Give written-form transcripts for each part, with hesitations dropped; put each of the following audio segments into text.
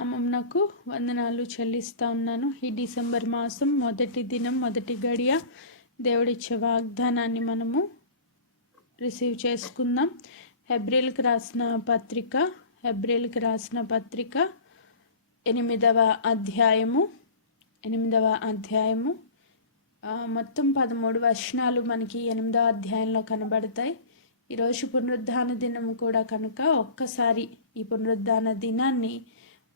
నామమునకు వందనాలు చెల్లిస్తూ ఉన్నాను. ఈ డిసెంబర్ మాసం మొదటి దినం మొదటి గడియ దేవుడిచ్చే వాగ్దానాన్ని మనము రిసీవ్ చేసుకుందాం. హెబ్రీలకు రాసిన పత్రిక 8వ అధ్యాయము మొత్తం 13 వచనాలు మనకి 8వ అధ్యాయంలో కనబడతాయి. ఈరోజు పునరుద్ధాన దినం కూడా కనుక ఒక్కసారి ఈ పునరుద్ధాన దినాన్ని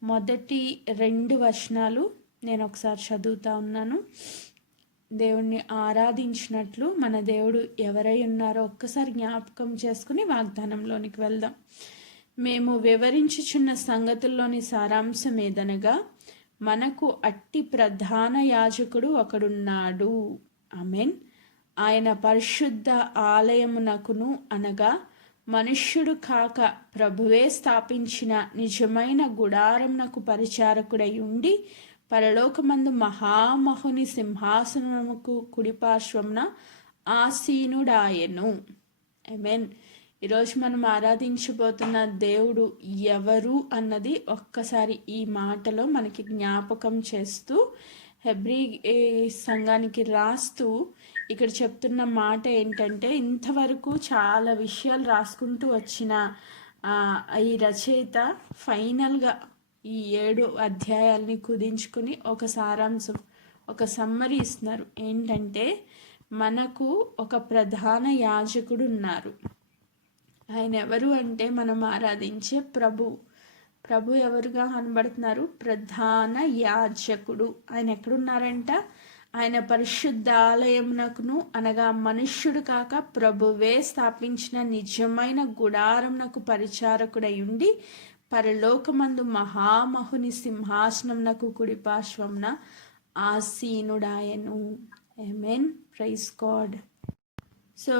మొదటి 2 వచనాలు నేను ఒకసారి చదువుతా ఉన్నాను. దేవుణ్ణి ఆరాధించినట్లు మన దేవుడు ఎవరై ఉన్నారో ఒక్కసారి జ్ఞాపకం చేసుకుని వాగ్దానంలోనికి వెళ్దాం. మేము వివరించుచున్న సంగతుల్లోని సారాంశం ఏదనగా, మనకు అట్టి ప్రధాన యాజకుడు ఒకడున్నాడు. ఆమేన్. ఆయన పరిశుద్ధ ఆలయమునకును అనగా మనుష్యుడు కాక ప్రభువే స్థాపించిన నిజమైన గుడారమునకు పరిచారకుడై ఉండి పరలోకమందు మహామహుని సింహాసనముకు కుడిపార్శ్వమున ఆసీనుడాయెను. ఆమేన్. ఈరోజు మనం ఆరాధించబోతున్న దేవుడు ఎవరు అన్నది ఒక్కసారి ఈ మాటలో మనకి జ్ఞాపకం చేస్తూ హెబ్రీ సంఘానికి రాస్తూ ఇక్కడ చెప్తున్న మాట ఏంటంటే, ఇంతవరకు చాలా విషయాలు రాసుకుంటూ వచ్చిన ఈ రచయిత ఫైనల్గా ఈ 7 అధ్యాయాల్ని కుదించుకుని ఒక సారాంశం, ఒక సమ్మరీ ఇస్తున్నారు. ఏంటంటే, మనకు ఒక ప్రధాన యాజకుడు ఉన్నారు. ఆయన ఎవరు అంటే మనం ఆరాధించే ప్రభు ఎవరుగా కనబడుతున్నారు? ప్రధాన యాజకుడు. ఆయన ఎక్కడున్నారంట? ఆయన పరిశుద్ధాలయమునకును అనగా మనుష్యుడు కాక ప్రభువే స్థాపించిన నిజమైన గుడారమునకు పరిచారకుడై ఉండి పరలోకమందు మహామహుని సింహాసనమునకు కుడిపార్శ్వమున ఆసీనుడాయెను. ఆమేన్. Praise God. సో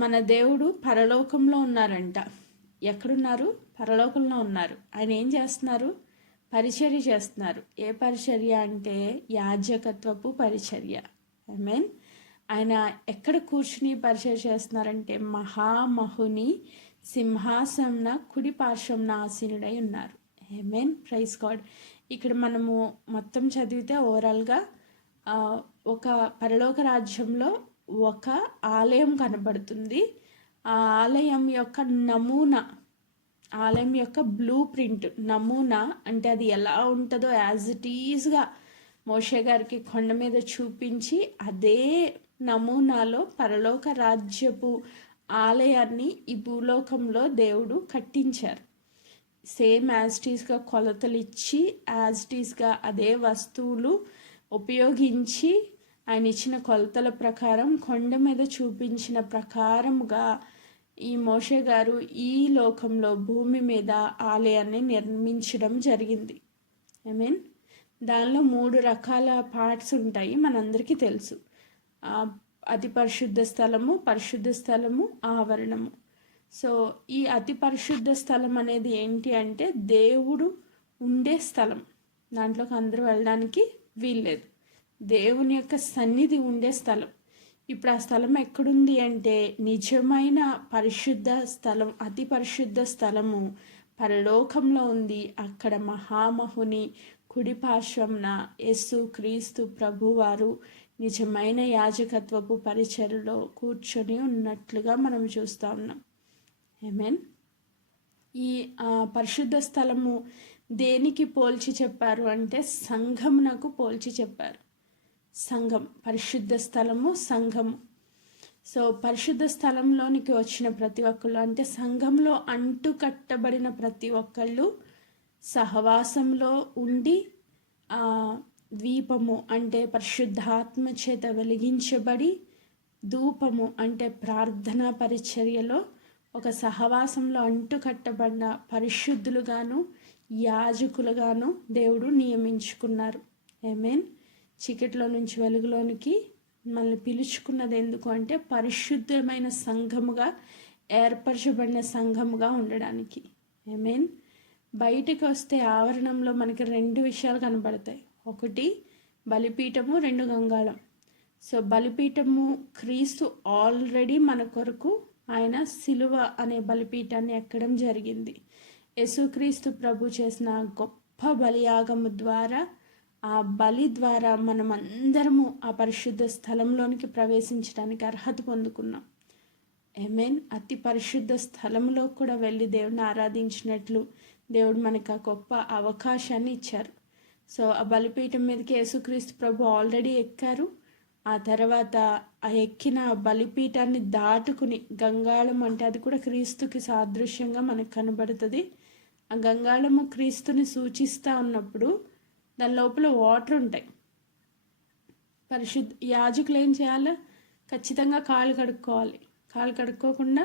మన దేవుడు పరలోకంలో ఉన్నారంట. ఎక్కడున్నారు? పరలోకంలో ఉన్నారు. ఆయన ఏం చేస్తున్నారు? పరిచర్య చేస్తున్నారు. ఏ పరిచర్య అంటే యాజకత్వపు పరిచర్య. ఆమేన్. ఆయన ఎక్కడ కూర్చుని పరిచర్య చేస్తున్నారంటే మహామహుని సింహాసన కుడి పార్శ్వంన ఆసీనుడై ఉన్నారు. ఆమేన్. Praise God. ఇక్కడ మనము మొత్తం చదివితే ఓవరాల్గా ఒక పరలోక రాజ్యంలో ఒక ఆలయం కనబడుతుంది. ఆ ఆలయం యొక్క నమూనా, ఆలయం యొక్క బ్లూ ప్రింట్, నమూనా అంటే అది ఎలా ఉంటుందో యాజ్ ఇట్ ఈజ్గా మోషే గారికి కొండ మీద చూపించి అదే నమూనాలో పరలోక రాజ్యపు ఆలయాన్ని ఈ భూలోకంలో దేవుడు కట్టించారు. సేమ్ యాజ్ ఇట్ ఈజ్గా కొలతలు ఇచ్చి యాజ్ ఇట్ ఈజ్గా అదే వస్తువులు ఉపయోగించి ఆయన ఇచ్చిన కొలతల ప్రకారం కొండ మీద చూపించిన ప్రకారముగా ఈ మోషే గారు ఈ లోకంలో భూమి మీద ఆలయాన్ని నిర్మించడం జరిగింది. ఐ దానిలో 3 రకాల పార్ట్స్ ఉంటాయి, మనందరికీ తెలుసు. అతి పరిశుద్ధ స్థలము, పరిశుద్ధ స్థలము, ఆవరణము. సో ఈ అతి పరిశుద్ధ స్థలం అనేది ఏంటి అంటే దేవుడు ఉండే స్థలం. దాంట్లోకి అందరూ వెళ్ళడానికి వీల్లేదు. దేవుని యొక్క సన్నిధి ఉండే స్థలం. ఇప్పుడు ఆ స్థలం ఎక్కడుంది అంటే నిజమైన పరిశుద్ధ స్థలం, అతి పరిశుద్ధ స్థలము పరలోకంలో ఉంది. అక్కడ మహామహుని కుడిపార్శ్వంన యేసు క్రీస్తు ప్రభువారు నిజమైన యాజకత్వపు పరిచర్యలో కూర్చొని ఉన్నట్లుగా మనం చూస్తూ ఉన్నాం. ఆమేన్. ఈ పరిశుద్ధ స్థలము దేనికి పోల్చి చెప్పారు అంటే సంఘమునకు పోల్చి చెప్పారు. సంఘం, పరిశుద్ధ స్థలము, సంఘము. సో పరిశుద్ధ స్థలంలోనికి వచ్చిన ప్రతి ఒక్కళ్ళు అంటే సంఘంలో అంటు కట్టబడిన ప్రతి ఒక్కళ్ళు సహవాసంలో ఉండి దీపము అంటే పరిశుద్ధాత్మ చేత వెలిగించబడి, ధూపము అంటే ప్రార్థనా పరిచర్యలో ఒక సహవాసంలో అంటు కట్టబడిన పరిశుద్ధులుగాను యాజకులుగాను దేవుడు నియమించుకున్నారు. ఆమేన్. చీకటిలో నుంచి వెలుగులోనికి మనల్ని పిలుచుకున్నది ఎందుకు అంటే పరిశుద్ధమైన సంఘముగా, ఏర్పరచబడిన సంఘముగా ఉండడానికి. ఆమేన్. బయటికి వస్తే ఆవరణంలో మనకి 2 విషయాలు కనబడతాయి. ఒకటి బలిపీఠము, 2 గంగాళం. సో బలిపీఠము క్రీస్తు ఆల్రెడీ మన కొరకు ఆయన సిలువ అనే బలిపీఠాన్ని ఎక్కడం జరిగింది. యేసుక్రీస్తు ప్రభు చేసిన గొప్ప గొప్ప బలియాగము ద్వారా, ఆ బలి ద్వారా మనం అందరము ఆ పరిశుద్ధ స్థలంలోనికి ప్రవేశించడానికి అర్హత పొందుకున్నాం. ఆమేన్. అతి పరిశుద్ధ స్థలంలో కూడా వెళ్ళి దేవుడిని ఆరాధించినట్లు దేవుడు మనకు ఆ గొప్ప అవకాశాన్ని ఇచ్చారు. సో ఆ బలిపీఠం మీదకి యేసుక్రీస్తు ప్రభు ఆల్రెడీ ఎక్కారు. ఆ తర్వాత ఆ ఎక్కిన బలిపీఠాన్ని దాటుకుని గంగాళం, అంటే అది కూడా క్రీస్తుకి సాదృశ్యంగా మనకు కనబడుతుంది. ఆ గంగాళము క్రీస్తుని సూచిస్తూ ఉన్నప్పుడు దాని లోపల వాటర్ ఉంటాయి. యాజకులు ఏం చేయాలి? ఖచ్చితంగా కాళ్ళు కడుక్కోవాలి. కాళ్ళు కడుక్కోకుండా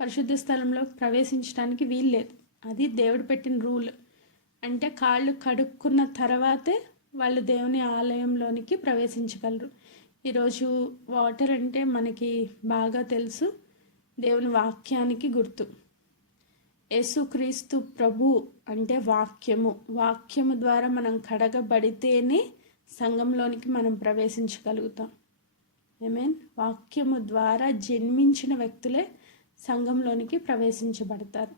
పరిశుద్ధ స్థలంలో ప్రవేశించడానికి వీల్లేదు. అది దేవుడు పెట్టిన రూల్. అంటే కాళ్ళు కడుక్కున్న తర్వాతే వాళ్ళు దేవుని ఆలయంలోనికి ప్రవేశించగలరు. ఈరోజు వాటర్ అంటే మనకి బాగా తెలుసు, దేవుని వాక్యానికి గుర్తు. యేసుక్రీస్తు ప్రభు అంటే వాక్యము ద్వారా మనం కడగబడితేనే సంఘంలోనికి మనం ప్రవేశించగలుగుతాం. ఆమేన్. వాక్యము ద్వారా జన్మించిన వ్యక్తులే సంఘంలోనికి ప్రవేశించబడతారు.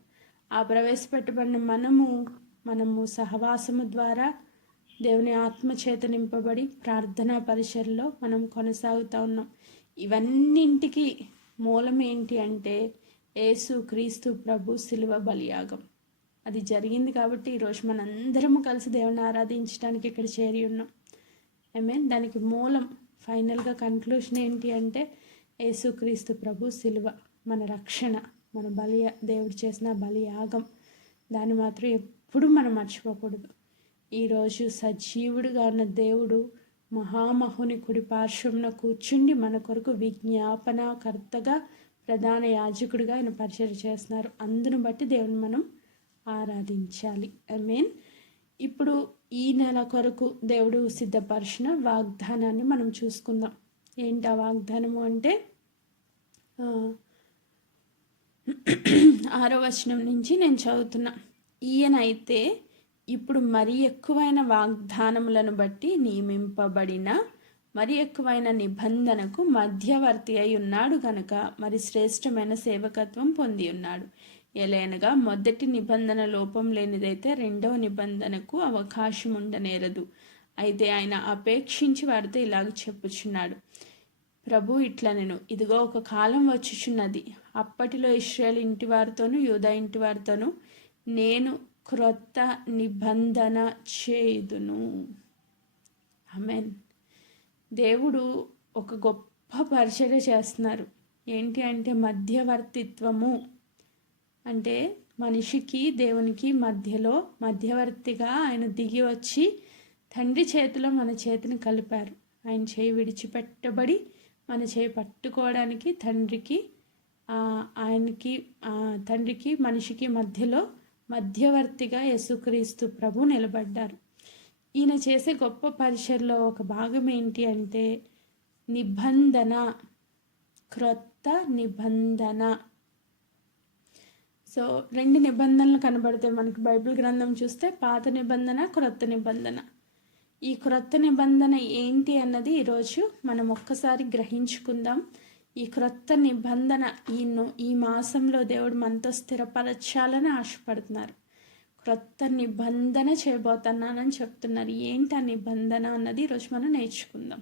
ఆ ప్రవేశపెట్టబడిన మనము సహవాసము ద్వారా దేవుని ఆత్మచేత నింపబడి ప్రార్థనా పరిచర్లో మనం కొనసాగుతూ ఉన్నాం. ఇవన్నింటికి మూలం ఏంటి అంటే యేసు క్రీస్తు ప్రభు శిలువ బలియాగం. అది జరిగింది కాబట్టి ఈరోజు మనందరము కలిసి దేవుని ఆరాధించడానికి ఇక్కడ చేరి ఉన్నాం. ఆమేన్. దానికి మూలం, ఫైనల్గా కన్క్లూషన్ ఏంటి అంటే యేసుక్రీస్తు ప్రభు శిలువ మన రక్షణ, మన దేవుడు చేసిన బలియాగం. దాన్ని మాత్రం ఎప్పుడు మనం మర్చిపోకూడదు. ఈరోజు సజీవుడిగా ఉన్న దేవుడు మహామహుని కుడి పార్శ్వంన కూర్చుండి మన కొరకు విజ్ఞాపనకర్తగా, ప్రధాన యాజకుడిగా ఆయన పరిచయం చేస్తున్నారు. అందును బట్టి దేవుని మనం ఆరాధించాలి. ఆమేన్. ఇప్పుడు ఈ నెల కొరకు దేవుడు సిద్ధపరిచిన వాగ్దానాన్ని మనం చూసుకుందాం. ఏంటి ఆ వాగ్దానము అంటే 6వ వచనం నుంచి నేను చదువుతున్నా. ఈయనైతే ఇప్పుడు మరి ఎక్కువైన వాగ్దానములను బట్టి నియమింపబడిన మరి ఎక్కువైన నిబంధనకు మధ్యవర్తి అయి ఉన్నాడు గనుక మరి శ్రేష్టమైన సేవకత్వం పొంది ఉన్నాడు. ఎలైనగా మొదటి నిబంధన లోపం లేనిదైతే రెండవ నిబంధనకు అవకాశం ఉండనేరదు. అయితే ఆయన అపేక్షించి వారితో ఇలాగ చెప్పుచున్నాడు. ప్రభు ఇట్లా నేను ఇదిగో ఒక కాలం వచ్చుచున్నది, అప్పటిలో ఇశ్రాయేలు ఇంటి వారితోనూ యూదా ఇంటి వారితోనూ నేను క్రొత్త నిబంధన చేయుదును. ఆమేన్. దేవుడు ఒక గొప్ప పరిచర్య చేస్తున్నారు. ఏంటి అంటే మధ్యవర్తిత్వము. అంటే మనిషికి దేవునికి మధ్యలో మధ్యవర్తిగా ఆయన దిగి వచ్చి తండ్రి చేతిలో మన చేతిని కలిపారు. ఆయన చేయి విడిచిపెట్టబడి మన చేయి పట్టుకోవడానికి తండ్రికి మనిషికి మధ్యలో మధ్యవర్తిగా యేసుక్రీస్తు ప్రభు నిలబడ్డారు. ఈయన చేసే గొప్ప పరిచర్లో ఒక భాగం ఏంటి అంటే నిబంధన, క్రొత్త నిబంధన. సో 2 నిబంధనలు కనబడతాయి మనకి బైబిల్ గ్రంథం చూస్తే, పాత నిబంధన, క్రొత్త నిబంధన. ఈ క్రొత్త నిబంధన ఏంటి అన్నది ఈరోజు మనం ఒక్కసారి గ్రహించుకుందాం. ఈ క్రొత్త నిబంధన ఈ మాసంలో దేవుడు మనతో స్థిరపరచాలని ఆశపడుతున్నారు. క్రొత్త నిబంధన చేయబోతున్నానని చెప్తున్నారు. ఏంటి ఆ నిబంధన అన్నది ఈరోజు మనం నేర్చుకుందాం.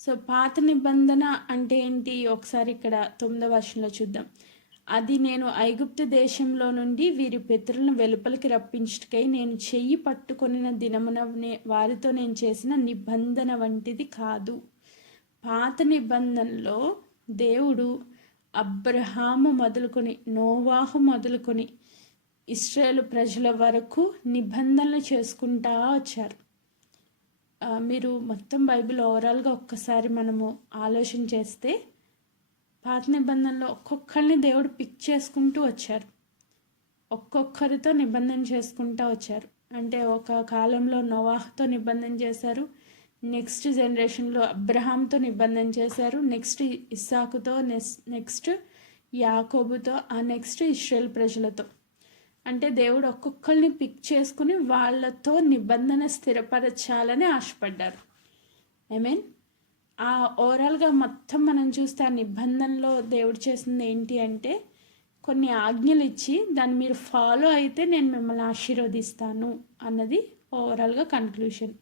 సో పాత నిబంధన అంటే ఏంటి ఒకసారి ఇక్కడ 9వ వచనంలో చూద్దాం. అది నేను ఐగుప్తు దేశంలో నుండి వీరి పితరులను వెలుపలికి రప్పించుటకై నేను చెయ్యి పట్టుకొనిన దినమున వారితో నేను చేసిన నిబంధన వంటిది కాదు. పాత నిబంధనలో దేవుడు అబ్రహాము మొదలుకొని నోవాహు మొదలుకొని ఇశ్రాయేలు ప్రజల వరకు నిబంధనలు చేసుకుంటా వచ్చారు. మీరు మొత్తం బైబిల్ ఓవరాల్గా ఒక్కసారి మనము ఆలోచన చేస్తే పాత నిబంధనలో ఒక్కొక్కరిని దేవుడు పిక్ చేసుకుంటూ వచ్చారు. ఒక్కొక్కరితో నిబంధన చేసుకుంటూ వచ్చారు. అంటే ఒక కాలంలో నోవాహుతో నిబంధన చేశారు, నెక్స్ట్ జనరేషన్లో అబ్రహాంతో నిబంధన చేశారు, నెక్స్ట్ ఇస్సాకుతో, నెక్స్ట్ యాకోబుతో, ఆ నెక్స్ట్ ఇశ్రాయేల్ ప్రజలతో. అంటే దేవుడు ఒక్కొక్కరిని పిక్ చేసుకుని వాళ్ళతో నిబంధన స్థిరపరచాలని ఆశపడ్డారు. మీన్ ఆ ఓవరాల్గా మొత్తం మనం చూస్తే ఆ నిబంధనలో దేవుడు చేసింది ఏంటి అంటే కొన్ని ఆజ్ఞలు ఇచ్చి దాన్ని మీరు ఫాలో అయితే నేను మిమ్మల్ని ఆశీర్వదిస్తాను అన్నది ఓవరాల్గా కన్క్లూషన్,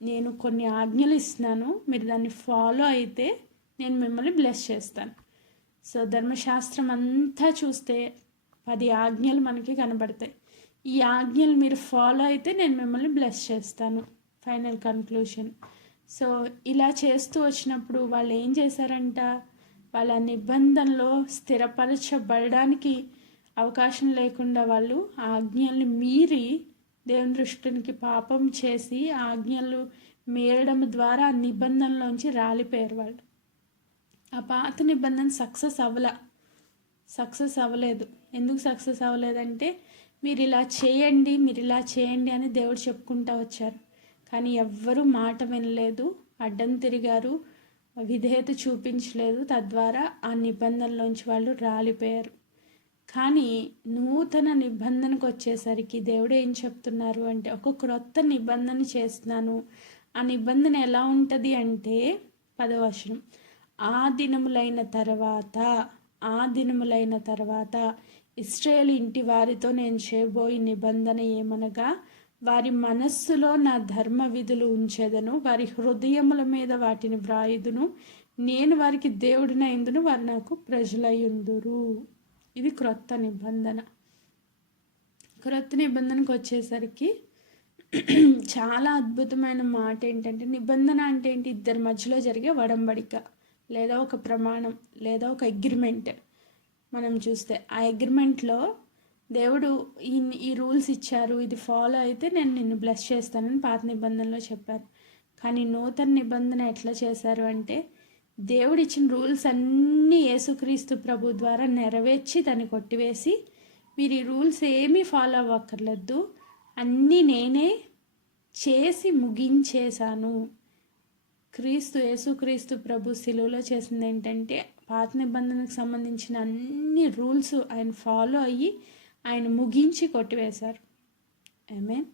నేను కొన్ని ఆజ్ఞలు ఇస్తున్నాను, మీరు దాన్ని ఫాలో అయితే నేను మిమ్మల్ని బ్లెస్ చేస్తాను. సో ధర్మశాస్త్రం అంతా చూస్తే 10 ఆజ్ఞలు మనకి కనబడతాయి. ఈ ఆజ్ఞలు మీరు ఫాలో అయితే నేను మిమ్మల్ని బ్లెస్ చేస్తాను. Final conclusion. సో ఇలా చేస్తూ వచ్చినప్పుడు వాళ్ళు ఏం చేశారంట, వాళ్ళ నిబంధనలో స్థిరపరచబడడానికి అవకాశం లేకుండా వాళ్ళు ఆ ఆజ్ఞల్ని మీరి దేవుని దృష్టికి పాపం చేసి ఆజ్ఞలు మీరడం ద్వారా ఆ నిబంధనలోంచి రాలిపోయారు వాళ్ళు. ఆ పాత నిబంధన సక్సెస్ అవ్వలేదు. ఎందుకు సక్సెస్ అవ్వలేదంటే మీరు ఇలా చేయండి అని దేవుడు చెప్పుకుంటూ వచ్చారు. కానీ ఎవ్వరూ మాట వినలేదు, అడ్డం తిరిగారు, విధేయత చూపించలేదు. తద్వారా ఆ నిబంధనలోంచి వాళ్ళు రాలిపోయారు. కానీ నూతన నిబంధనకు వచ్చేసరికి దేవుడు ఏం చెప్తున్నారు అంటే, ఒక క్రొత్త నిబంధన చేస్తున్నాను. ఆ నిబంధన ఎలా ఉంటుంది అంటే 10వ వచనం, ఆ దినములైన తర్వాత ఇశ్రాయేలు ఇంటి వారితో నేను చేయబోయే నిబంధన ఏమనగా, వారి మనస్సులో నా ధర్మ విధులు ఉంచెదను, వారి హృదయముల మీద వాటిని వ్రాయుదును, నేను వారికి దేవుడినైందును, వారు నాకు ప్రజలయ్యుందురు. ఇది క్రొత్త నిబంధన. క్రొత్త నిబంధనకు వచ్చేసరికి చాలా అద్భుతమైన మాట ఏంటంటే, నిబంధన అంటే ఏంటి? ఇద్దరి మధ్యలో జరిగే వడంబడిక, లేదా ఒక ప్రమాణం, లేదా ఒక అగ్రిమెంట్. మనం చూస్తే ఆ అగ్రిమెంట్లో దేవుడు ఈ రూల్స్ ఇచ్చారు, ఇది ఫాలో అయితే నేను నిన్ను బ్లెస్ చేస్తానని పాత నిబంధనలో చెప్పారు. కానీ నూతన నిబంధన ఎట్లా చేశారు అంటే, దేవుడు ఇచ్చిన రూల్స్ అన్నీ యేసుక్రీస్తు ప్రభు ద్వారా నెరవేర్చి దాన్ని కొట్టివేసి, మీరు ఈ రూల్స్ ఏమీ ఫాలో అవ్వక్కర్లేదు, అన్నీ నేనే చేసి ముగించేశాను. యేసుక్రీస్తు ప్రభు శిలువలో చేసింది ఏంటంటే, పాత నిబంధనకు సంబంధించిన అన్ని రూల్స్ ఆయన ఫాలో అయ్యి ఆయన ముగించి కొట్టివేశారు. ఆమేన్.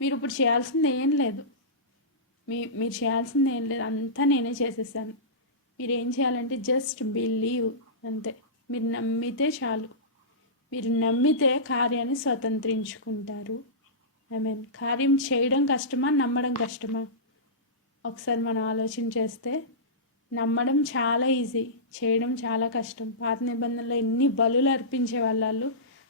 మీరు ఇప్పుడు చేయాల్సింది ఏం లేదు, మీరు చేయాల్సింది ఏం లేదు, అంతా నేనే చేసేసాను. మీరు ఏం చేయాలంటే జస్ట్ బిలీవ్, అంతే. మీరు నమ్మితే చాలు. మీరు నమ్మితే కార్యాన్ని స్వతంత్రించుకుంటారు. ఆమేన్. కార్యం చేయడం కష్టమా, నమ్మడం కష్టమా? ఒకసారి మనం ఆలోచన చేస్తే నమ్మడం చాలా ఈజీ, చేయడం చాలా కష్టం. పాత నిబంధనలో ఎన్ని బలులు అర్పించే వాళ్ళు,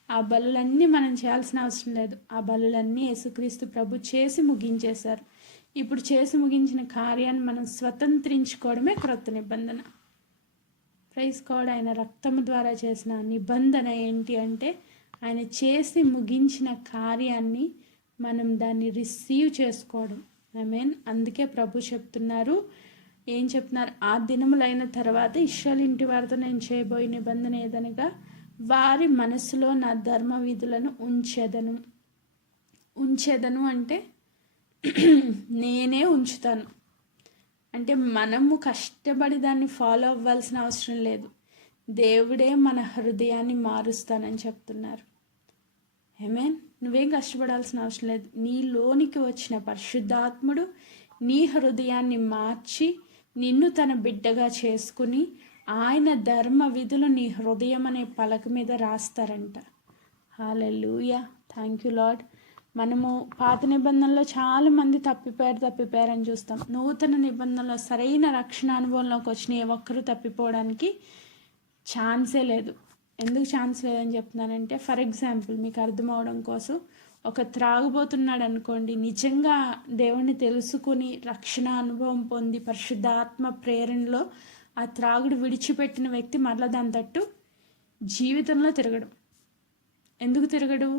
ఆ బలులన్నీ మనం చేయాల్సిన అవసరం లేదు. ఆ బలులన్నీ యేసుక్రీస్తు ప్రభు చేసి ముగించేశారు. ఇప్పుడు చేసి ముగించిన కార్యాన్ని మనం స్వతంత్రించుకోవడమే క్రొత్త నిబంధన. Praise God. ఆయన రక్తము ద్వారా చేసిన నిబంధన ఏంటి అంటే, ఆయన చేసి ముగించిన కార్యాన్ని మనం దాన్ని రిసీవ్ చేసుకోవడం. ఆమేన్. అందుకే ప్రభు చెప్తున్నారు, ఏం చెప్తున్నారు? ఆ దినములైన తర్వాత ఇశ్రాయేలు ఇంటి వారితో నేను చేయబోయే నిబంధన ఏదనగా, వారి మనసులో నా ధర్మ విధులను ఉంచెదను అంటే నేనే ఉంచుతాను. అంటే మనము కష్టపడి దాన్ని ఫాలో అవ్వాల్సిన అవసరం లేదు, దేవుడే మన హృదయాన్ని మారుస్తానని చెప్తున్నారు. ఆమేన్. నువ్వేం కష్టపడాల్సిన అవసరం లేదు. నీలోనికి వచ్చిన పరిశుద్ధాత్ముడు నీ హృదయాన్ని మార్చి నిన్ను తన బిడ్డగా చేసుకుని ఆయన ధర్మ విధులు నీ హృదయం అనే పలక మీద రాస్తారంట. హల్లెలూయా. Thank you Lord. మనము పాత నిబంధనలో చాలామంది తప్పిపోయారని చూస్తాం. నూతన నిబంధనలో సరైన రక్షణ అనుభవంలోకి వచ్చిన ఏ ఒక్కరూ తప్పిపోవడానికి ఛాన్సే లేదు. ఎందుకు ఛాన్స్ లేదని చెప్తున్నానంటే, ఫర్ ఎగ్జాంపుల్ మీకు అర్థం అవడం కోసం, ఒక త్రాగుబోతున్నాడు అనుకోండి, నిజంగా దేవుణ్ణి తెలుసుకుని రక్షణ అనుభవం పొంది పరిశుద్ధాత్మ ప్రేరణలో ఆ త్రాగుడు విడిచిపెట్టిన వ్యక్తి మరలా దాని తట్టు జీవితంలో తిరగడు. ఎందుకు తిరగడు?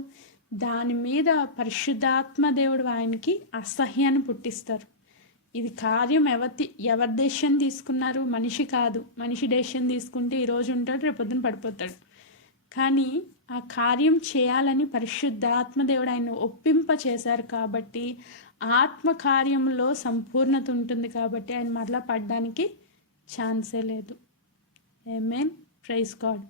దాని మీద పరిశుద్ధాత్మ దేవుడు ఆయనకి అసహ్యాన్ని పుట్టిస్తారు. ఇది కార్యం ఎవరి డెసిషన్ తీసుకున్నారు? మనిషి కాదు. మనిషి డెసిషన్ తీసుకుంటే ఈరోజు ఉంటాడు, రేపొద్దున పడిపోతాడు. కానీ ఆ కార్యం చేయాలని పరిశుద్ధాత్మ దేవుడు ఆయన ఒప్పింప చేశారు కాబట్టి, ఆత్మ కార్యంలో సంపూర్ణత ఉంటుంది కాబట్టి ఆయన మరలా పడడానికి ఛాన్సే లేదు. ఆమేన్. Praise God.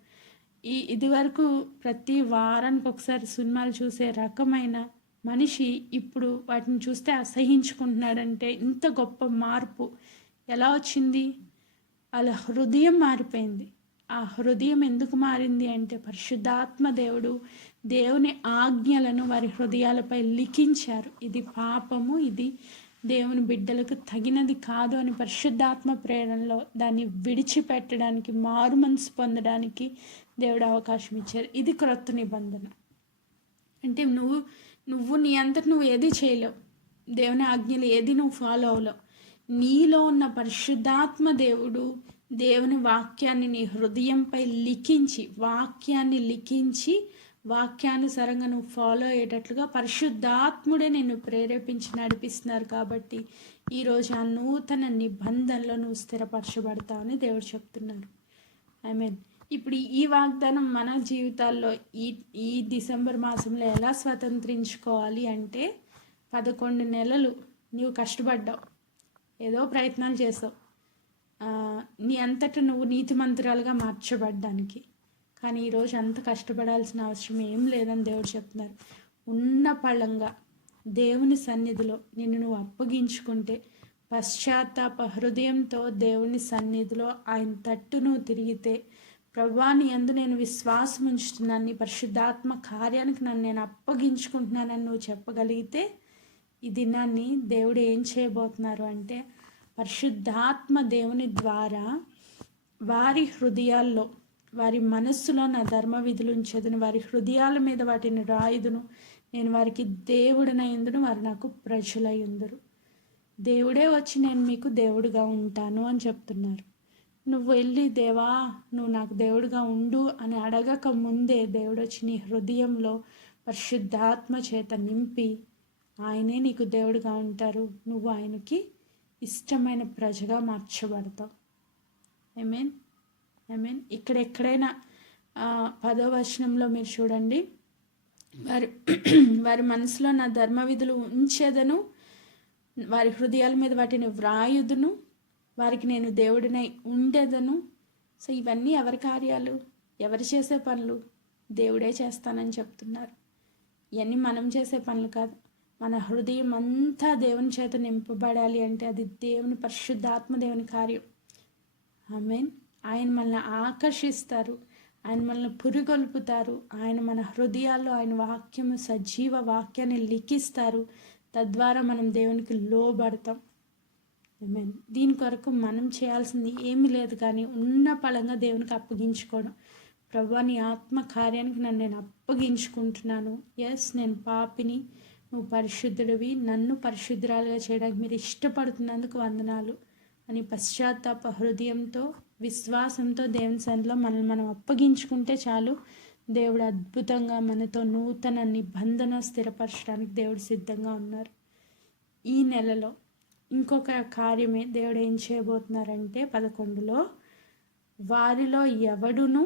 ఇదివరకు ప్రతి వారానికి ఒకసారి సినిమాలు చూసే రకమైన మనిషి ఇప్పుడు వాటిని చూస్తే అసహించుకుంటున్నాడంటే ఇంత గొప్ప మార్పు ఎలా వచ్చింది? వాళ్ళ హృదయం మారిపోయింది. ఆ హృదయం ఎందుకు మారింది అంటే పరిశుద్ధాత్మ దేవుడు దేవుని ఆజ్ఞలను వారి హృదయాలపై లిఖించారు. ఇది పాపము, ఇది దేవుని బిడ్డలకు తగినది కాదు అని పరిశుద్ధాత్మ ప్రేరణలో దాన్ని విడిచిపెట్టడానికి, మారు మనసు పొందడానికి దేవుడు అవకాశం ఇచ్చారు. ఇది క్రొత్త నిబంధన. అంటే నువ్వు నీ అంతటి నువ్వు ఏది చేయలేవు, దేవుని ఆజ్ఞలు ఏది నువ్వు ఫాలో అవ్వలేవు. నీలో ఉన్న పరిశుద్ధాత్మ దేవుడు దేవుని వాక్యాన్ని నీ హృదయంపై లిఖించి వాక్యానుసారంగా నువ్వు ఫాలో అయ్యేటట్లుగా పరిశుద్ధాత్ముడే నిన్ను ప్రేరేపించి నడిపిస్తున్నారు. కాబట్టి ఈరోజు ఆ నూతన నిబంధనలో నువ్వు స్థిరపరచబడతావని దేవుడు చెప్తున్నారు. ఇప్పుడు ఈ వాగ్దానం మన జీవితాల్లో ఈ డిసెంబర్ మాసంలో ఎలా స్వతంత్రించుకోవాలి అంటే 11 నెలలు నువ్వు కష్టపడ్డావు, ఏదో ప్రయత్నాలు చేసావు నీ అంతటా నువ్వు నీతిమంతురాలుగా మార్చబడ్డానికి. కానీ ఈరోజు అంత కష్టపడాల్సిన అవసరం ఏం లేదని దేవుడు చెప్తున్నారు. ఉన్న పళంగా దేవుని సన్నిధిలో నిన్ను నువ్వు అప్పగించుకుంటే, పశ్చాత్తాప హృదయంతో దేవుని సన్నిధిలో ఆయన తట్టు నువ్వు తిరిగితే, ప్రభువా నీ యందు నేను విశ్వాసం ఉంచుతున్నాను, నీ పరిశుద్ధాత్మ కార్యానికి నన్ను నేను అప్పగించుకుంటున్నానని నువ్వు చెప్పగలిగితే, ఈ దినాన్ని దేవుడు ఏం చేయబోతున్నారు అంటే పరిశుద్ధాత్మ దేవుని ద్వారా వారి హృదయాల్లో, వారి మనస్సులో నా ధర్మ విధులు ఉంచేదును, వారి హృదయాల మీద వాటిని రాయుదును, నేను వారికి దేవుడినయ్యుందును, వారు నాకు ప్రజలయ్యుందురు. దేవుడే వచ్చి నేను మీకు దేవుడిగా ఉంటాను అని చెప్తున్నారు. నువ్వు వెళ్ళి దేవా నువ్వు నాకు దేవుడిగా ఉండు అని అడగక ముందే దేవుడు వచ్చి నీ హృదయంలో పరిశుద్ధాత్మ చేత నింపి ఆయనే నీకు దేవుడిగా ఉంటారు. నువ్వు ఆయనకి ఇష్టమైన ప్రజగా మార్చబడతావు. ఆమేన్. ఎక్కడైనా 10వ వచనంలో మీరు చూడండి, వారి మనసులో నా ధర్మ విధులు ఉంచేదను, వారి హృదయాల మీద వాటిని వ్రాయుదును, వారికి నేను దేవుడినై ఉండేదను. సో ఇవన్నీ ఎవరి కార్యాలు, ఎవరు చేసే పనులు? దేవుడే చేస్తానని చెప్తున్నారు. ఇవన్నీ మనం చేసే పనులు కాదు. మన హృదయం అంతా దేవుని చేత నింపబడాలి అంటే అది దేవుని పరిశుద్ధాత్మ దేవుని కార్యం. ఆమేన్. ఆయన మనల్ని ఆకర్షిస్తారు, ఆయన మనల్ని పురిగొల్పుతారు, ఆయన మన హృదయాల్లో ఆయన వాక్యము సజీవ వాక్యాన్ని లిఖిస్తారు. తద్వారా మనం దేవునికి లోబడతాం. ఆమేన్. దీని కొరకు మనం చేయాల్సింది ఏమీ లేదు, కానీ ఉన్న పళంగా దేవునికి అప్పగించుకోవడం. ప్రభువా నీ ఆత్మ కార్యానికి నన్ను నేను అప్పగించుకుంటున్నాను. నేను పాపిని, నువ్వు పరిశుద్ధుడివి, నన్ను పరిశుద్ధురాలుగా చేయడానికి మీరు ఇష్టపడుతున్నందుకు వందనాలు అని పశ్చాత్తాప హృదయంతో, విశ్వాసంతో దేవుని సన్నిధిలో మనల్ని మనం అప్పగించుకుంటే చాలు. దేవుడు అద్భుతంగా మనతో నూతన నిబంధన స్థిరపరచడానికి దేవుడు సిద్ధంగా ఉన్నారు. ఈ నెలలో ఇంకొక కార్యమే దేవుడు ఏం చేయబోతున్నారంటే 11లో వారిలో ఎవడును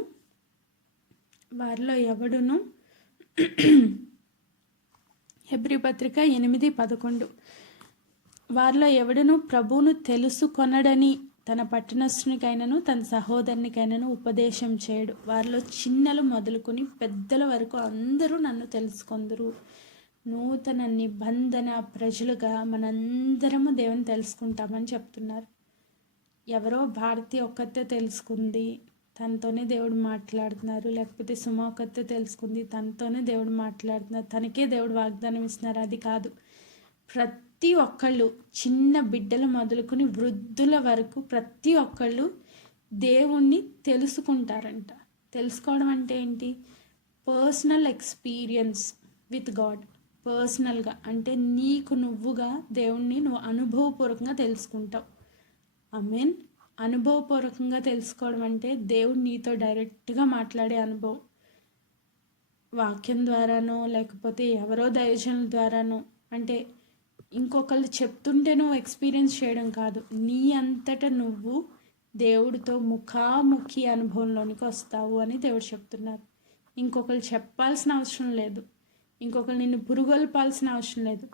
హెబ్రీ పత్రిక 8:11 వారిలో ఎవడును ప్రభువును తెలుసుకొనడని తన పట్టణస్థునికైనను తన సహోదరునికైనను ఉపదేశం చేయడు. వారిలో చిన్నలు మొదలుకొని పెద్దల వరకు అందరూ నన్ను తెలుసుకొందురు. నూతన నిబంధన ప్రజలుగా మనందరము దేవుని తెలుసుకుంటామని చెప్తున్నారు. ఎవరో భారతి ఒక్కతే తెలుసుకుంది, తనతోనే దేవుడు మాట్లాడుతున్నారు, లేకపోతే సుమ ఒక్కతే తెలుసుకుంది, తనతోనే దేవుడు మాట్లాడుతున్నారు, తనకే దేవుడు వాగ్దానం ఇస్తున్నారు. అది కాదు. ప్రతి ఒక్కళ్ళు, చిన్న బిడ్డలు మొదలుకొని వృద్ధుల వరకు ప్రతి ఒక్కళ్ళు దేవుణ్ణి తెలుసుకుంటారంట. తెలుసుకోవడం అంటే ఏంటి? Personal experience with God. పర్సనల్గా అంటే నీకు నువ్వుగా దేవుణ్ణి నువ్వు అనుభవపూర్వకంగా తెలుసుకుంటావు. ఆమేన్. అనుభవపూర్వకంగా తెలుసుకోవడం అంటే దేవుడు నీతో డైరెక్ట్గా మాట్లాడే అనుభవం. వాక్యం ద్వారానో లేకపోతే ఎవరో దైవజనుల ద్వారానో, అంటే ఇంకొకళ్ళు చెప్తుంటే నువ్వు ఎక్స్పీరియన్స్ చేయడం కాదు. నీ అంతటా నువ్వు దేవుడితో ముఖాముఖి అనుభవంలోనికి వస్తావు అని దేవుడు చెప్తున్నారు. ఇంకొకరు చెప్పాల్సిన అవసరం లేదు, ఇంకొకరు నిన్ను పురుగొల్పాల్సిన అవసరం లేదు.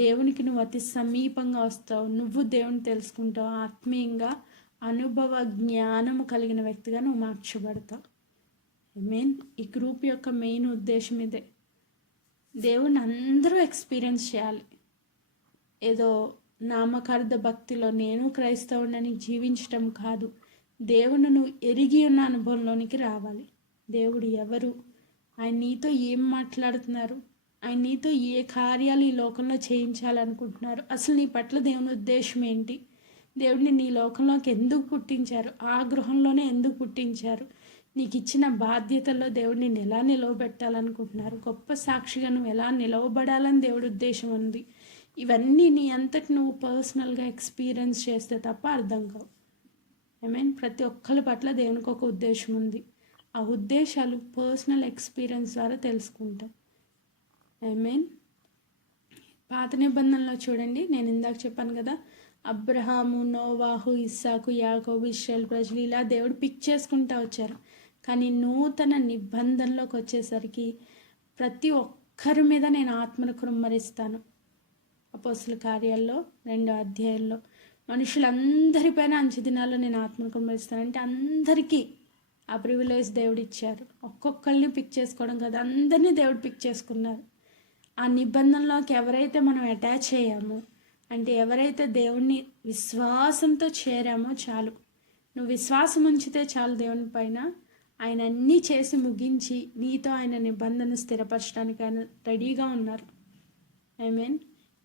దేవునికి నువ్వు అతి సమీపంగా వస్తావు. నువ్వు దేవుని తెలుసుకుంటావు. ఆత్మీయంగా అనుభవ జ్ఞానము కలిగిన వ్యక్తిగా నువ్వు మార్చబడతావు. ఈ గ్రూప్ యొక్క మెయిన్ ఉద్దేశం ఇదే. దేవుని అందరూ ఎక్స్పీరియన్స్ చేయాలి. ఏదో నామకార్థ భక్తిలో నేను క్రైస్తవుడని జీవించటం కాదు. దేవుని నువ్వు ఎరిగి ఉన్న అనుభవంలోనికి రావాలి. దేవుడు ఎవరు, ఆయన నీతో ఏం మాట్లాడుతున్నారు, ఆయన నీతో ఏ కార్యాలు ఈ లోకంలో చేయించాలనుకుంటున్నారు, అసలు నీ పట్ల దేవుని ఉద్దేశం ఏంటి, దేవుడిని నీ లోకంలోకి ఎందుకు పుట్టించారు, ఆ గృహంలోనే ఎందుకు పుట్టించారు, నీకు ఇచ్చిన బాధ్యతల్లో దేవుడిని ఎలా నిలవబెట్టాలనుకుంటున్నారు, గొప్ప సాక్షిగా నువ్వు ఎలా నిలవబడాలని దేవుడి ఉద్దేశం ఉంది. ఇవన్నీ నీ అంతటి నువ్వు పర్సనల్గా ఎక్స్పీరియన్స్ చేస్తే తప్ప అర్థం కావు. ప్రతి ఒక్కరి పట్ల దేవునికి ఒక ఉద్దేశం ఉంది. ఆ ఉద్దేశాలు పర్సనల్ ఎక్స్పీరియన్స్ ద్వారా తెలుసుకుంటాం. పాత నిబంధనలో చూడండి, నేను ఇందాక చెప్పాను కదా, అబ్రహాము, నోవాహు, ఇస్సాకు, యాకోబు, ఇశ్రాయేలు ప్రజలు ఇలా దేవుడు పిక్ చేసుకుంటూ వచ్చారు. కానీ నూతన నిబంధనలోకి వచ్చేసరికి ప్రతి ఒక్కరి మీద నేను ఆత్మను కుమ్మరిస్తాను. అపోస్తుల కార్యాల్లో 2వ అధ్యాయంలో మనుషులందరిపైన అంచె దినాల్లో నేను ఆత్మను కుమ్మరిస్తాను అంటే అందరికీ ఆ ప్రివిలేజ్ దేవుడు ఇచ్చారు. ఒక్కొక్కరిని పిక్ చేసుకోవడం కదా, అందరినీ దేవుడు పిక్ చేసుకున్నారు. ఆ నిబంధనలోకి ఎవరైతే మనం అటాచ్ అయ్యామో, అంటే ఎవరైతే దేవుణ్ణి విశ్వాసంతో చేరామో చాలు. నువ్వు విశ్వాసం ఉంచితే చాలు దేవుని పైన. ఆయన అన్నీ చేసి ముగించి నీతో ఆయన నిబంధన స్థిరపరచడానికి ఆయన రెడీగా ఉన్నారు.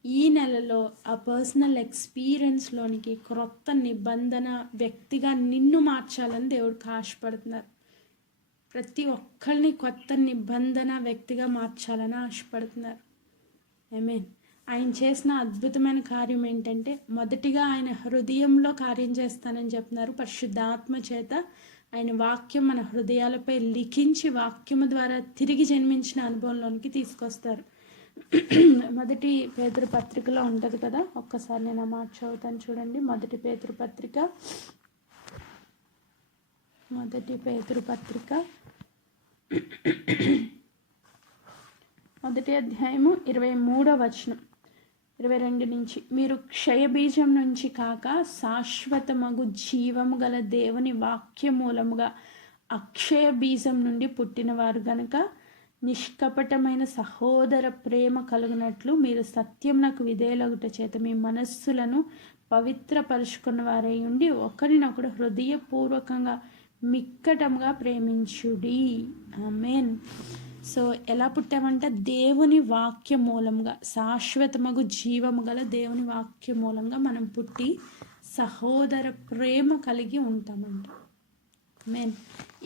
ఈ నెలలో ఆ పర్సనల్ ఎక్స్పీరియన్స్లోనికి క్రొత్త నిబంధన వ్యక్తిగా నిన్ను మార్చాలని దేవుడికి ఆశపడుతున్నారు. ప్రతి ఒక్కరిని కొత్త నిబంధన వ్యక్తిగా మార్చాలని ఆశపడుతున్నారు. ఆయన చేసిన అద్భుతమైన కార్యం ఏంటంటే, మొదటిగా ఆయన హృదయంలో కార్యం చేస్తానని చెప్తున్నారు. పరిశుద్ధాత్మ చేత ఆయన వాక్యం మన హృదయాలపై లిఖించి వాక్యము ద్వారా తిరిగి జన్మించిన అనుభవంలోనికి తీసుకొస్తారు. మొదటి పేతురు పత్రికలో ఉంటుంది కదా, ఒక్కసారి నేను ఆ మాట చదువుతాను చూడండి. మొదటి పేతురు పత్రిక మొదటి అధ్యాయము 23వ వచనం 22 నుంచి, మీరు క్షయబీజం నుంచి కాక శాశ్వతమగు జీవము గల దేవుని వాక్య మూలముగా అక్షయ బీజం నుండి పుట్టినవారు గనుక నిష్కపటమైన సహోదర ప్రేమ కలుగునట్లు మీరు సత్యమునకు విధేయులగుట చేత మీ మనస్సులను పవిత్రపరుచుకున్న వారై ఉండి ఒకరినొకడు హృదయపూర్వకంగా మిక్కటంగా ప్రేమించుడి. ఆమేన్. సో ఎలా పుట్టామంటే దేవుని వాక్య మూలంగా, శాశ్వతమగు జీవము గల దేవుని వాక్య మూలంగా మనం పుట్టి సహోదర ప్రేమ కలిగి ఉంటామంట.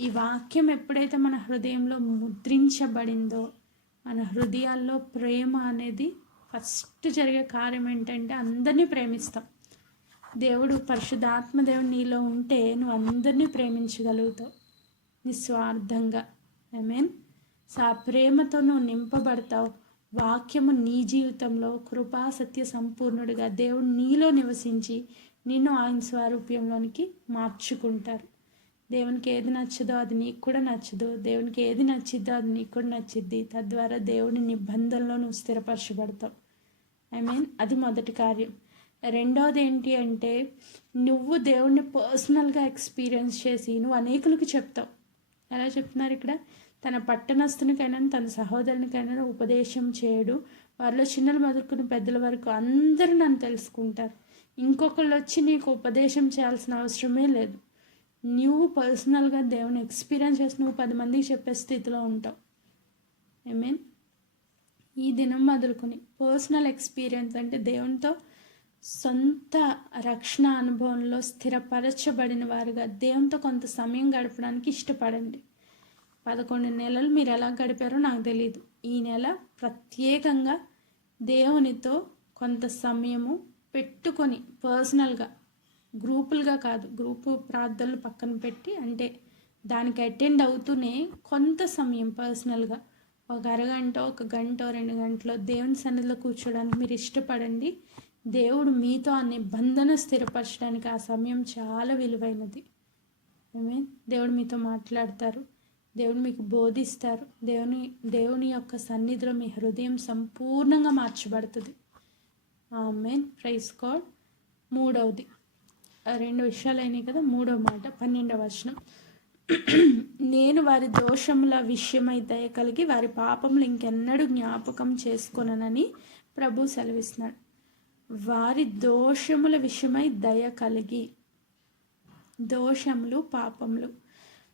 ఈ వాక్యం ఎప్పుడైతే మన హృదయంలో ముద్రించబడిందో, మన హృదయాల్లో ప్రేమ అనేది ఫస్ట్ జరిగే కార్యం ఏంటంటే అందరినీ ప్రేమిస్తాం. దేవుడు పరిశుద్ధాత్మ దేవుడు నీలో ఉంటే నువ్వు అందరినీ ప్రేమించగలుగుతావు నిస్వార్థంగా. సో ఆ ప్రేమతో నువ్వు నింపబడతావు. వాక్యము నీ జీవితంలో కృపా సత్య సంపూర్ణుడిగా దేవుడు నీలో నివసించి నిన్ను ఆయన స్వరూప్యంలోనికి మార్చుకుంటారు. దేవునికి ఏది నచ్చదో అది నీకు కూడా నచ్చదు, దేవునికి ఏది నచ్చిద్దో అది నీకు కూడా నచ్చిద్ది. తద్వారా దేవుని నిబంధనలో నువ్వు స్థిరపరచబడతావు. అది మొదటి కార్యం. రెండవది ఏంటి అంటే, నువ్వు దేవుణ్ణి పర్సనల్గా ఎక్స్పీరియన్స్ చేసి నువ్వు అనేకులకు చెప్తావు. ఎలా చెప్తున్నారు ఇక్కడ, తన పట్టణస్థునికైనా తన సహోదరునికైనా ఉపదేశం చేయడు, వారిలో చిన్నలు మొదలుకుని పెద్దల వరకు అందరూ నన్ను తెలుసుకుంటారు. ఇంకొకళ్ళు వచ్చి నీకు ఉపదేశం చేయాల్సిన అవసరమే లేదు. నువ్వు పర్సనల్గా దేవుని ఎక్స్పీరియన్స్ చేసి నువ్వు 10 మందికి చెప్పే స్థితిలో ఉంటావు. ఈ దినం మొదలుకొని పర్సనల్ ఎక్స్పీరియన్స్ అంటే దేవునితో సొంత రక్షణ అనుభవంలో స్థిరపరచబడిన వారుగా దేవునితో కొంత సమయం గడపడానికి ఇష్టపడండి. 11 నెలలు మీరు ఎలా గడిపారో నాకు తెలియదు. ఈ నెల ప్రత్యేకంగా దేవునితో కొంత సమయము పెట్టుకొని పర్సనల్గా, గ్రూపులుగా కాదు, గ్రూపు ప్రార్థనలు పక్కన పెట్టి, అంటే దానికి అటెండ్ అవుతూనే కొంత సమయం పర్సనల్గా 1 అరగంట 1 గంట 2 గంటలో దేవుని సన్నిధిలో కూర్చోడానికి మీరు ఇష్టపడండి. దేవుడు మీతో ఆ నిబంధన స్థిరపరచడానికి ఆ సమయం చాలా విలువైనది. దేవుడు మీతో మాట్లాడతారు, దేవుడు మీకు బోధిస్తారు, దేవుని యొక్క సన్నిధిలో మీ హృదయం సంపూర్ణంగా మార్చబడుతుంది. ఆమేన్. Praise God. మూడవది, 2 విషయాలు అయినాయి కదా, మూడవ మాట 12వ వచనం, నేను వారి దోషముల విషయమై దయ కలిగి వారి పాపములు ఇంకెన్నడూ జ్ఞాపకం చేసుకోనని ప్రభు సెలవిస్తున్నాడు. వారి దోషముల విషయమై దయ కలిగి, దోషములు, పాపములు.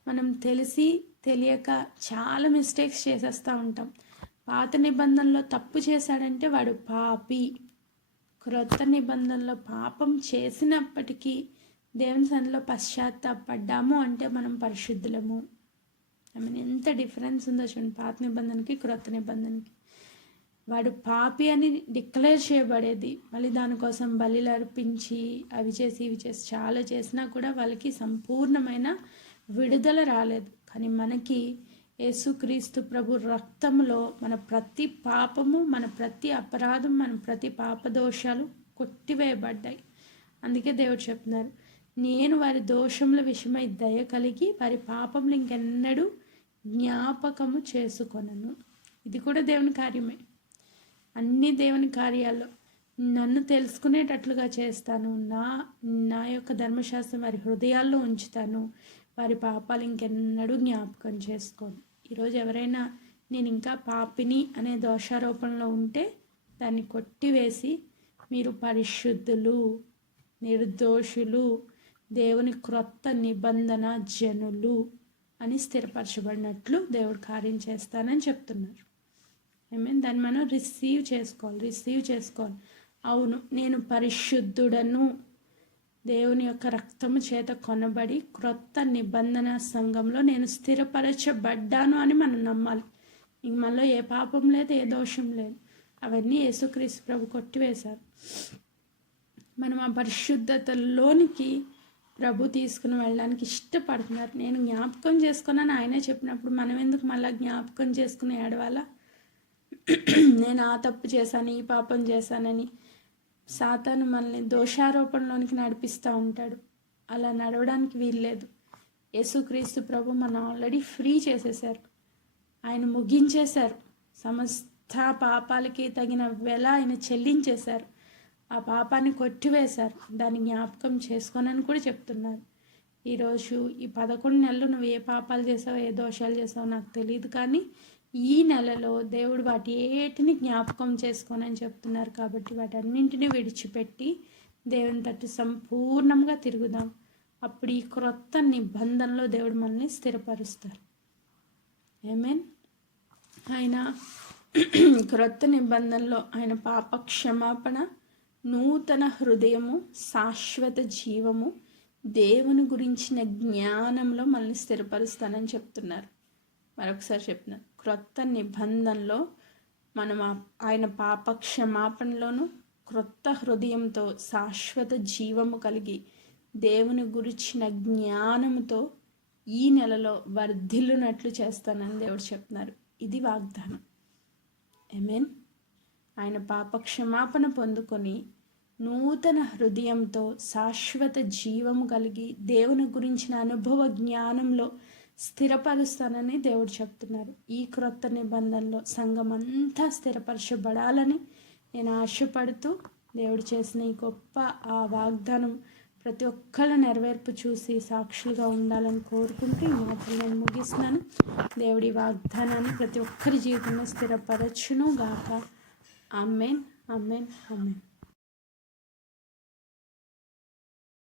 మనం తెలిసి తెలియక చాలా మిస్టేక్స్ చేసేస్తూ ఉంటాం. పాత నిబంధనలో తప్పు చేశాడంటే వాడు పాపి. క్రొత్త నిబంధనలో పాపం చేసినప్పటికీ దేవుని సన్నిధిలో పశ్చాత్తాపడ్డాము అంటే మనం పరిశుద్ధులము. ఎంత డిఫరెన్స్ ఉందో చూడండి పాత నిబంధనకి క్రొత్త నిబంధనకి. వాడు పాపి అని డిక్లేర్ చేయబడేది, మళ్ళీ దానికోసం బలిలు అర్పించి అవి చేసి ఇవి చేసి చాలా చేసినా కూడా వాళ్ళకి సంపూర్ణమైన విడుదల రాలేదు. కానీ మనకి యేసుక్రీస్తు ప్రభు రక్తంలో మన ప్రతి పాపము, మన ప్రతి అపరాధం, మన ప్రతి పాపదోషాలు కొట్టివేయబడ్డాయి. అందుకే దేవుడు చెప్తున్నారు, నేను వారి దోషముల విషయమై దయ కలిగి వారి పాపములు ఇంకెన్నడూ జ్ఞాపకము చేసుకొనను. ఇది కూడా దేవుని కార్యమే. అన్ని దేవుని కార్యాల్లో నన్ను తెలుసుకునేటట్లుగా చేస్తాను. నా యొక్క ధర్మశాస్త్రం వారి హృదయాల్లో ఉంచుతాను. వారి పాపాలు ఇంకెన్నడూ జ్ఞాపకం చేసుకోను. ఈరోజు ఎవరైనా నేను ఇంకా పాపిని అనే దోషారోపణలో ఉంటే దాన్ని కొట్టివేసి మీరు పరిశుద్ధులు, నిర్దోషులు, దేవుని క్రొత్త నిబంధన జనులు అని స్థిరపరచబడినట్లు దేవుడు కార్యం చేస్తానని చెప్తున్నారు. దాన్ని మనం రిసీవ్ చేసుకోవాలి. అవును, నేను పరిశుద్ధుడను, దేవుని యొక్క రక్తము చేత కొనబడి క్రొత్త నిబంధన సంఘంలో నేను స్థిరపరచబడ్డాను అని మనం నమ్మాలి. ఇంక మనలో ఏ పాపం లేదు, ఏ దోషం లేదు. అవన్నీ యేసుక్రీస్తు ప్రభు కొట్టివేశారు. మనం ఆ పరిశుద్ధతలోనికి ప్రభు తీసుకుని వెళ్ళడానికి ఇష్టపడుతున్నారు. నేను జ్ఞాపకం చేసుకున్నాను ఆయనే చెప్పినప్పుడు మనం ఎందుకు మళ్ళీ జ్ఞాపకం చేసుకుని ఏడవాలా? నేను ఆ తప్పు చేశాను, ఈ పాపం చేశానని సాతాను మనల్ని దోషారోపణలోనికి నడిపిస్తూ ఉంటాడు. అలా నడవడానికి వీల్లేదు. యేసుక్రీస్తు ప్రభు మనం ఆల్రెడీ ఫ్రీ చేసేశారు. ఆయన ముగించేశారు. సమస్త పాపాలకి తగిన వెల ఆయన చెల్లించేశారు. ఆ పాపాన్ని కొట్టివేశారు. దాన్ని జ్ఞాపకం చేసుకోనని కూడా చెప్తున్నారు. ఈరోజు ఈ 11 నెలలు నువ్వు ఏ పాపాలు చేసావో, ఏ దోషాలు చేసావో నాకు తెలియదు, కానీ ఈ నెలలో దేవుడు వాటి ఏటిని జ్ఞాపకం చేసుకోనని చెప్తున్నారు. కాబట్టి వాటన్నింటినీ విడిచిపెట్టి దేవుని తట్టు సంపూర్ణంగా తిరుగుదాం. అప్పుడు ఈ క్రొత్త నిబంధనలో దేవుడు మనల్ని స్థిరపరుస్తారు. ఆమేన్. ఆయన క్రొత్త నిబంధనలో ఆయన పాప క్షమాపణ, నూతన హృదయము, శాశ్వత జీవము, దేవుని గురించిన జ్ఞానంలో మనల్ని స్థిరపరుస్తానని చెప్తున్నారు. మరొకసారి చెప్తున్నారు, క్రొత్త నిబంధనలో మనం ఆయన పాప క్షమాపణలోను క్రొత్త హృదయంతో శాశ్వత జీవము కలిగి దేవుని గురించిన జ్ఞానముతో ఈ నెలలో వర్ధిల్లునట్లు చేస్తానని దేవుడు చెప్తున్నారు. ఇది వాగ్దానం. ఆమేన్. ఆయన పాప క్షమాపణ పొందుకొని నూతన హృదయంతో శాశ్వత జీవము కలిగి దేవుని గురించిన అనుభవ జ్ఞానంలో స్థిరపరుస్తానని దేవుడు చెప్తున్నారు. ఈ క్రొత్త నిబంధనలో సంఘం అంతా స్థిరపరచబడాలని నేను ఆశపడుతూ దేవుడు చేసిన ఈ గొప్ప ఆ వాగ్దానం ప్రతి ఒక్కళ్ళ నెరవేర్పు చూసి సాక్షులుగా ఉండాలని కోరుకుంటూ ఈ మాటలు నేను ముగిస్తున్నాను. దేవుడి వాగ్దానాన్ని ప్రతి ఒక్కరి జీవితంలో స్థిరపరచును గాక. ఆమేన్, ఆమేన్, ఆమేన్.